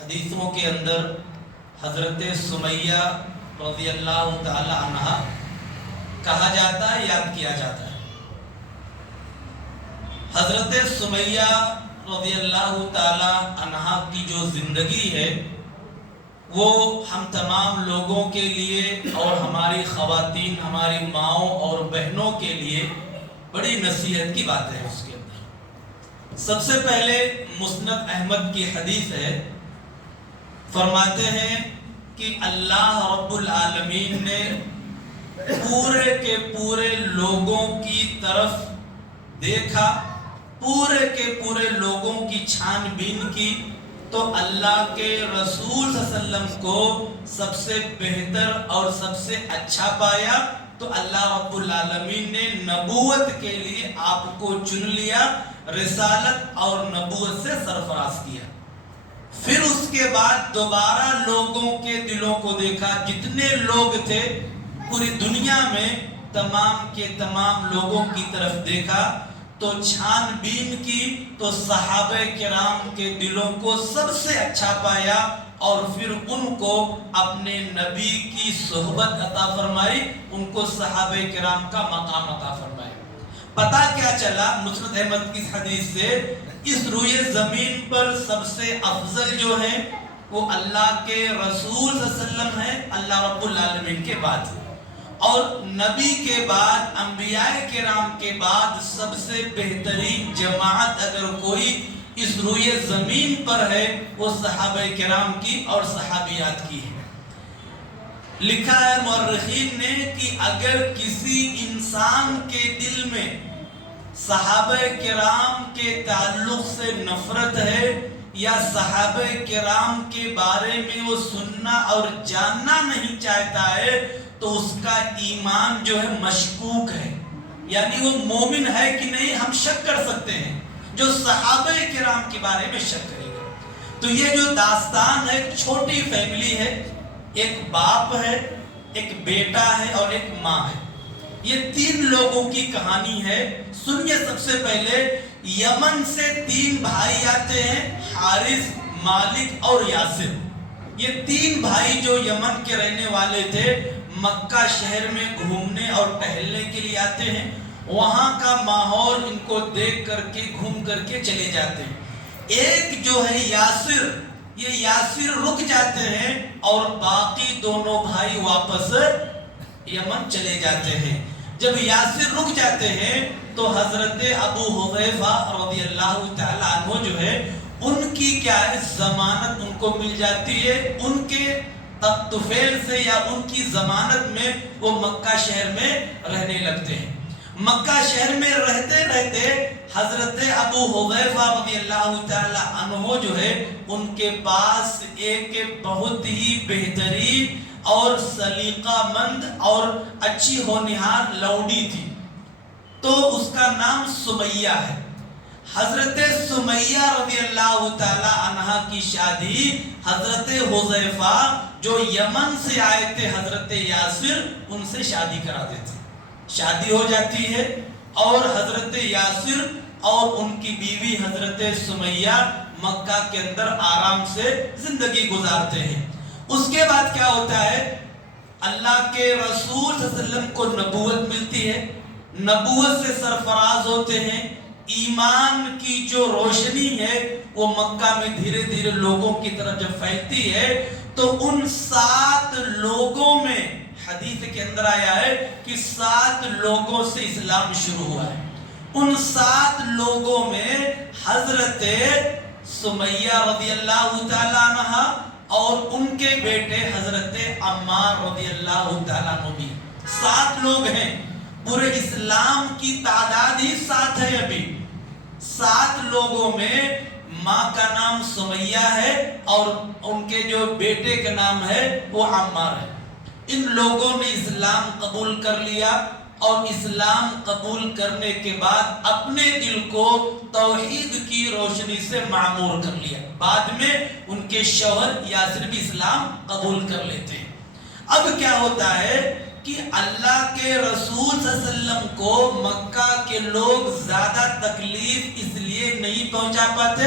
حدیثوں کے اندر حضرت سمیہ رضی اللہ تعالی عنہ کہا جاتا ہے، یاد کیا جاتا ہے۔ حضرت سمیہ رضی اللہ تعالی عنہ کی جو زندگی ہے وہ ہم تمام لوگوں کے لیے اور ہماری خواتین، ہماری ماؤں اور بہنوں کے لیے بڑی نصیحت کی بات ہے۔ اس کے اندر سب سے پہلے مسند احمد کی حدیث ہے، فرماتے ہیں کہ اللہ رب العالمین نے پورے کے پورے لوگوں کی طرف دیکھا، پورے کے پورے لوگوں کی چھان بین کی، تو اللہ کے رسول صلی اللہ علیہ وسلم کو سب سے بہتر اور سب سے اچھا پایا، تو اللہ رب العالمین نے نبوت کے لیے آپ کو چن لیا، رسالت اور نبوت سے سرفراز کیا۔ پھر اس کے بعد دوبارہ لوگوں کے دلوں کو دیکھا، جتنے لوگ تھے پوری دنیا میں تمام کے تمام لوگوں کی طرف دیکھا، تو چھان بین کی تو صحابہ کرام کے دلوں کو سب سے اچھا پایا، اور پھر ان کو اپنے نبی کی صحبت عطا فرمائی، ان کو صحابہ کرام کا مقام عطا فرمائی۔ پتہ کیا چلا مسند احمد کی حدیث سے؟ اس روئے زمین پر سب سے افضل جو ہے وہ اللہ کے رسول صلی اللہ علیہ وسلم ہے، اللہ رب العالمین کے بعد، اور نبی کے بعد، انبیاء کرام کے بعد سب سے بہترین جماعت اگر کوئی اس روئے زمین پر ہے وہ صحابہ کرام کی اور صحابیات کی ہے۔ لکھا ہے مورخین نے کہ اگر کسی انسان کے دل میں صحابہ کرام کے تعلق سے نفرت ہے یا صحابہ کرام کے بارے میں وہ سننا اور جاننا نہیں چاہتا ہے، تو اس کا ایمان جو ہے مشکوک ہے، یعنی وہ مومن ہے کہ نہیں ہم شک کر سکتے ہیں، جو صحابہ کرام کے بارے میں شک کرے گا۔ تو یہ جو داستان ہے ایک چھوٹی فیملی ہے، ایک باپ ہے، ایک بیٹا ہے اور ایک ماں ہے، یہ تین لوگوں کی کہانی ہے۔ سنیے، سب سے پہلے یمن سے تین بھائی آتے ہیں، حارث، مالک اور یاسر۔ یہ تین بھائی جو یمن کے رہنے والے تھے، مکہ شہر میں گھومنے اور ٹہلنے کے لیے آتے ہیں، وہاں کا ماحول ان کو دیکھ کر کے گھوم کر کے چلے جاتے ہیں۔ ایک جو ہے یاسر، یہ یاسر رک جاتے ہیں اور باقی دونوں بھائی واپس یمن چلے جاتے ہیں۔ جب یاسر رک جاتے ہیں تو حضرت ابو حذیفہ رضی اللہ تعالی عنہ جو ہے ان کی کیا ہے ضمانت ان کو مل جاتی ہے، ان کے طفیل سے یا ان کی ضمانت میں وہ مکہ شہر میں رہنے لگتے ہیں۔ مکہ شہر میں رہتے رہتے حضرت ابو حذیفہ رضی اللہ تعالی عنہ جو ہے ان کے پاس ایک بہت ہی بہترین اور سلیقہ مند اور اچھی ہونہار لونڈی تھی، تو اس کا نام سمیہ ہے۔ حضرت سمیہ رضی اللہ تعالی عنہ کی شادی حضرت حذیفہ جو یمن سے آئے تھے، حضرت یاسر، ان سے شادی کرا دیتے، شادی ہو جاتی ہے، اور حضرت یاسر اور ان کی بیوی حضرت سمیہ مکہ کے اندر آرام سے زندگی گزارتے ہیں۔ اس کے بعد کیا ہوتا ہے؟ اللہ کے رسول صلی اللہ علیہ وسلم کو نبوت ملتی ہے، نبوت سے سرفراز ہوتے ہیں، ایمان کی جو روشنی ہے وہ مکہ میں دھیرے دھیرے لوگوں کی طرف جب پھیلتی ہے تو ان 7 لوگوں میں حدیث کے اندر آیا ہے کہ 7 لوگوں سے اسلام شروع ہوا ہے۔ ان 7 لوگوں میں حضرت سمیہ رضی اللہ تعالی عنہ اور ان کے بیٹے حضرت عمار رضی اللہ تعالیٰ عنہ بھی 7 لوگ ہیں۔ پورے اسلام کی تعداد ہی 7 ہے۔ ابھی 7 لوگوں میں ماں کا نام سمیہ ہے اور ان کے جو بیٹے کا نام ہے وہ عمار ہے۔ ان لوگوں نے اسلام قبول کر لیا، اور اسلام قبول کرنے کے بعد اپنے دل کو توحید کی روشنی سے معمور کر لیا۔ بعد میں ان کے شوہر یاسر بھی اسلام قبول کر لیتے ہیں۔ اب کیا ہوتا ہے کہ اللہ کے رسول صلی اللہ علیہ وسلم کو مکہ کے لوگ زیادہ تکلیف اس لیے نہیں پہنچا پاتے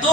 2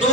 2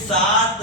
7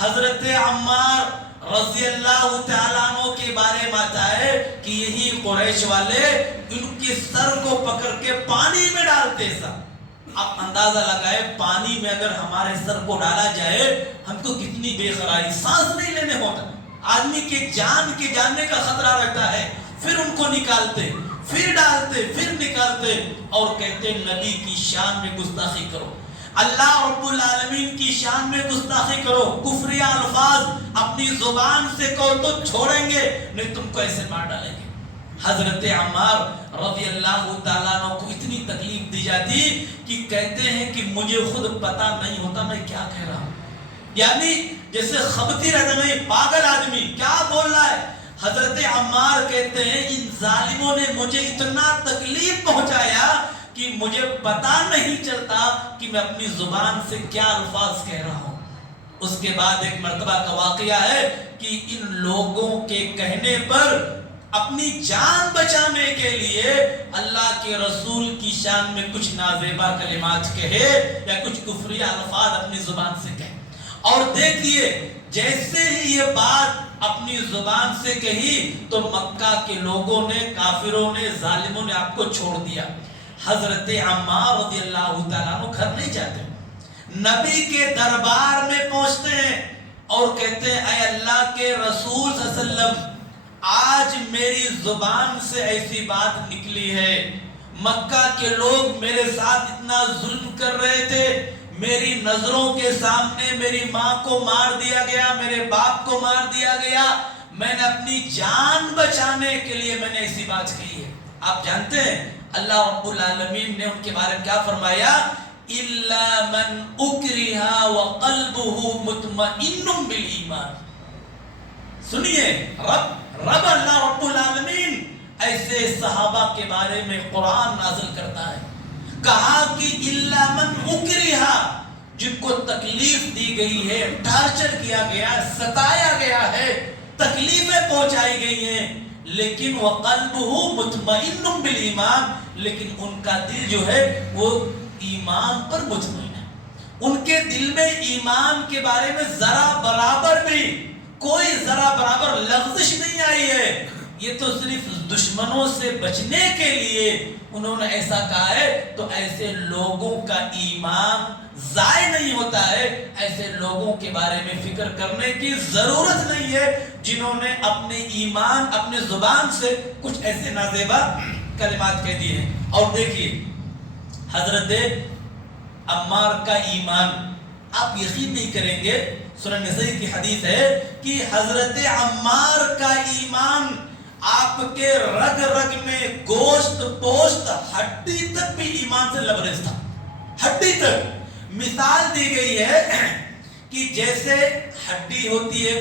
حضرت عمار رضی اللہ تعالیٰ عنہ کے بارے میں آتا ہے کہ یہی قریش والے ان کے سر کو پکڑ کے پانی میں ڈالتے سا. آپ اندازہ لگائے پانی میں اگر ہمارے سر کو ڈالا جائے ہم کو کتنی بے قراری، سانس نہیں لینے ہوتا، آدمی کے جان کے جاننے کا خطرہ رہتا ہے. پھر ان کو نکالتے، پھر ڈالتے، پھر نکالتے اور کہتے نبی کی شان میں گستاخی کرو، اللہ رب العالمین کی شان میں گستاخی کرو، کفری الفاظ اپنی زبان سے کہو تو چھوڑیں گے نہیں تم کو ایسے مار ڈالیں گے. حضرت عمار رضی اللہ تعالیٰ عنہ کو اتنی تکلیف دی جاتی کہ کہتے ہیں کہ مجھے خود پتا نہیں ہوتا میں کیا کہہ رہا ہوں، یعنی جیسے خبتی رہتا نہیں، پاگل آدمی کیا بول رہا ہے. حضرت عمار کہتے ہیں ان ظالموں نے مجھے اتنا تکلیف پہنچایا کہ مجھے پتا نہیں چلتا کہ میں اپنی زبان سے کیا الفاظ کہہ رہا ہوں. اس کے بعد ایک مرتبہ کا واقعہ ہے کہ ان لوگوں کے کہنے پر اپنی جان بچانے کے لیے اللہ کے رسول کی شان میں کچھ نازیبا کلمات کہے یا کچھ کفری الفاظ اپنی زبان سے کہے. اور دیکھیے جیسے ہی یہ بات اپنی زبان سے کہی تو مکہ کے لوگوں نے، کافروں نے، ظالموں نے آپ کو چھوڑ دیا. حضرت عمار رضی اللہ تعالیٰ عنہ گھر نہیں جاتے، نبی کے دربار میں پہنچتے ہیں اور کہتے ہیں اے اللہ کے رسول صلی اللہ علیہ وسلم آج میری زبان سے ایسی بات نکلی ہے، مکہ کے لوگ میرے ساتھ اتنا ظلم کر رہے تھے، میری نظروں کے سامنے میری ماں کو مار دیا گیا، میرے باپ کو مار دیا گیا، میں نے اپنی جان بچانے کے لیے میں نے ایسی بات کہی ہے. آپ جانتے ہیں اللہ رب العالمین نے ان کے بارے میں کیا فرمایا؟ إِلَّا مَنْ أُكْرِهَا وَقَلْبُهُ مُطْمَئِنٌ بِالْإِيمَانِ. سنیے رب اللہ رب العالمین ایسے صحابہ کے بارے میں قرآن نازل کرتا ہے، کہا کہ إِلَّا مَنْ أُكْرِهَا، جن کو تکلیف دی گئی ہے، ٹارچر کیا گیا، ستایا گیا ہے، تکلیفیں پہنچائی گئی ہیں، لیکن وَقَلْبُهُ مُطْمَئِنٌ بِالْإِيمَانِ، لیکن ان کا دل جو ہے وہ ایمان پر مطمئن ہے. ان کے دل میں ایمان کے بارے میں ذرا برابر بھی کوئی ذرا برابر لغزش نہیں آئی ہے. یہ تو صرف دشمنوں سے بچنے کے لیے انہوں نے ایسا کہا ہے. تو ایسے لوگوں کا ایمان ضائع نہیں ہوتا ہے، ایسے لوگوں کے بارے میں فکر کرنے کی ضرورت نہیں ہے جنہوں نے اپنے ایمان اپنے زبان سے کچھ ایسے نازیبا کلمات کہہ دیے ہیں. اور دیکھیے حضرت عمار کا ایمان، آپ یقین نہیں کریں گے، سنن نسائی کی حدیث ہے کہ حضرت عمار کا ایمان آپ کے رگ رگ میں، گوشت پوشت ہڈی تک بھی ایمان سے لبریز تھا، ہڈی تک. مثال دی گئی ہے کہ جیسے ہڈی ہوتی ہے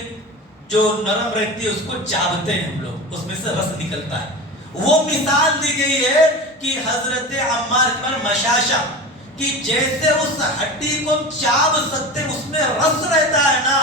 جو نرم رہتی ہے اس کو چابتے ہیں ہم لوگ، اس میں سے رس نکلتا ہے، وہ مثال دی گئی ہے کہ حضرت عمار پر مشاشہ کہ جیسے اس ہڈی کو چاب سکتے اس میں رس رہتا ہے نا،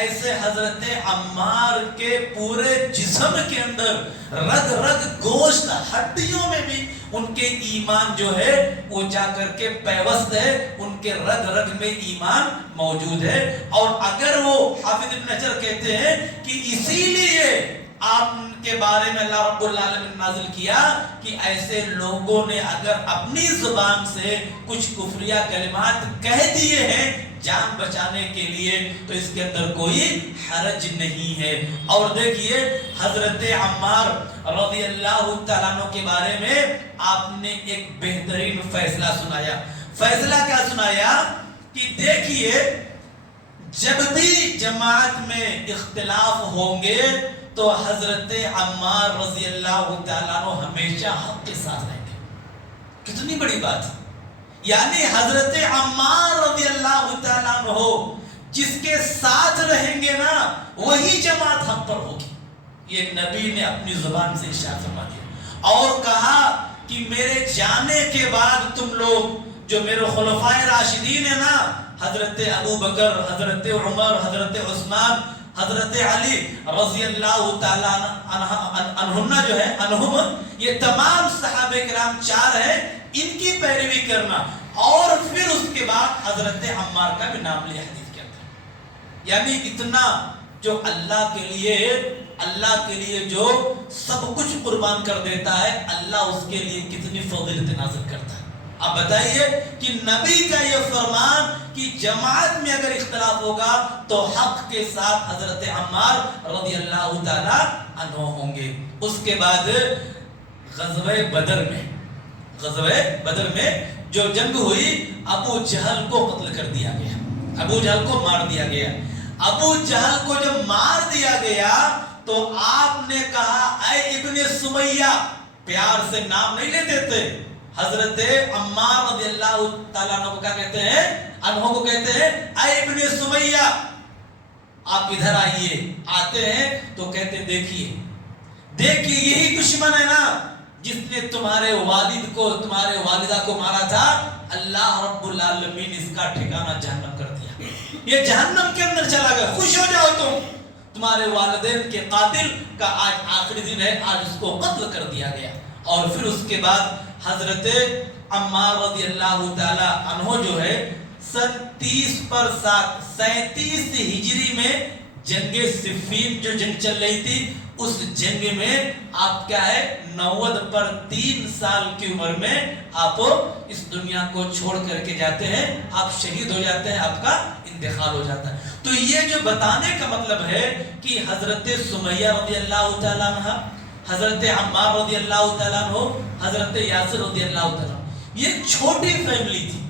ایسے حضرت عمار کے پورے جسم کے اندر رگ رگ گوشت ہڈیوں میں بھی ان کے ایمان جو ہے وہ جا کر کے پیوست ہے، ان کے رگ رگ میں ایمان موجود ہے. اور اگر وہ حافظ ابن حجر کہتے ہیں کہ اسی لیے آپ کے بارے میں اللہ رب العالمین نازل کیا کہ ایسے لوگوں نے اگر اپنی زبان سے کچھ کفریہ کلمات کہہ دیے ہیں جان بچانے کے لیے تو اس کے اندر کوئی حرج نہیں ہے. اور دیکھیے حضرت عمار رضی اللہ تعالیٰ عنہ کے بارے میں آپ نے ایک بہترین فیصلہ سنایا. فیصلہ کیا سنایا کہ دیکھیے جب بھی جماعت میں اختلاف ہوں گے تو حضرت عمار رضی اللہ تعالیٰ عنہ ہمیشہ حق کے ساتھ رہیں گے. کتنی بڑی بات ہے، یعنی حضرت عمار رضی اللہ تعالیٰ عنہ جس کے ساتھ رہیں گے نا وہی جماعت حق پر ہوگی. یہ نبی نے اپنی زبان سے ارشاد فرما دیا اور کہا کہ میرے جانے کے بعد تم لوگ جو میرے خلفائے راشدین ہیں نا، حضرت ابو بکر، حضرت عمر، حضرت عثمان، حضرت علی رضی اللہ تعالیٰ عنہم جو ہے انہم، یہ تمام صحابہ کرام چار ہیں، ان کی پیروی کرنا. اور پھر اس کے بعد حضرت عمار کا بھی نام لیا حدیث کے اندر. یعنی اتنا جو اللہ کے لیے جو سب کچھ قربان کر دیتا ہے، اللہ اس کے لیے کتنی فضیلت نازل کرتا ہے۔ اب بتائیے کہ نبی کا یہ فرمان کہ جماعت میں اگر اختلاف ہوگا تو حق کے ساتھ حضرت عمار رضی اللہ تعالی عنہ ہوں گے۔ اس کے بعد غزوہ بدر میں جو جنگ ہوئی، ابو جہل کو قتل کر دیا گیا، ابو جہل کو مار دیا گیا۔ ابو جہل کو جب مار دیا گیا تو آپ نے کہا اے ابن سمیہ، پیار سے نام نہیں لیتے تھے، حضرت عمار رضی اللہ تعالیٰ عنہ کو کیا کہتے ہیں؟ انہوں کو کہتے ہیں اے ابن سمیہ آپ ادھر آئیے۔ آتے ہیں تو کہتے دیکھیے یہی دشمن ہے نا جس نے تمہارے والد کو، تمہارے والدہ کو مارا تھا، اللہ رب العالمین اس کا ٹھکانہ جہنم کر دیا، یہ جہنم کے اندر چلا گیا، خوش ہو جاؤ تمہارے والدین کے قاتل کا آج آخری دن ہے، آج اس کو قتل کر دیا گیا۔ اور پھر اس کے بعد حضرت عمار رضی اللہ تعالی عنہ جو ہے سن 37 ہجری میں جنگ صفین جو جنگ چل رہی تھی، اس جنگ میں آپ کیا ہے 90 پر 3 سال کی عمر میں آپ اس دنیا کو چھوڑ کر کے جاتے ہیں، آپ شہید ہو جاتے ہیں، آپ کا انتقال ہو جاتا ہے۔ تو یہ جو بتانے کا مطلب ہے کہ حضرت سمیہ رضی اللہ تعالیٰ عنہ، حضرت عمار رضی اللہ تعالیٰ عنہ، حضرت یاسر رضی اللہ تعالیٰ عنہ، یہ چھوٹی فیملی تھی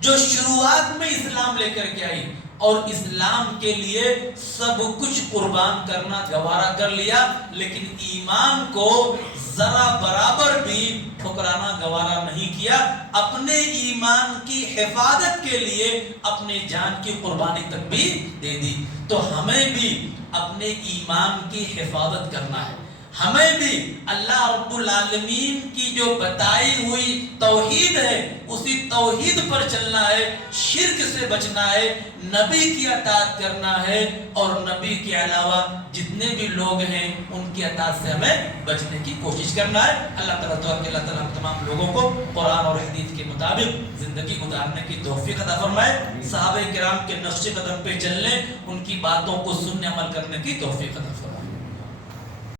جو شروعات میں اسلام لے کر کے آئی اور اسلام کے لیے سب کچھ قربان کرنا گوارا کر لیا، لیکن ایمان کو ذرا برابر بھی ٹھکرانا گوارا نہیں کیا، اپنے ایمان کی حفاظت کے لیے اپنے جان کی قربانی تک بھی دے دی۔ تو ہمیں بھی اپنے ایمان کی حفاظت کرنا ہے، ہمیں بھی اللہ رب العالمین کی جو بتائی ہوئی توحید ہے اسی توحید پر چلنا ہے، شرک سے بچنا ہے، نبی کی اطاعت کرنا ہے، اور نبی کے علاوہ جتنے بھی لوگ ہیں ان کی اطاعت سے ہمیں بچنے کی کوشش کرنا ہے۔ اللہ تعالیٰ تمام لوگوں کو قرآن اور حدیث کے مطابق زندگی گزارنے کی توفیق عطا فرمائے، صحابہ کرام کے نقش قدم پہ چلنے، ان کی باتوں کو سننے عمل کرنے کی توفیق عطا فرمائے۔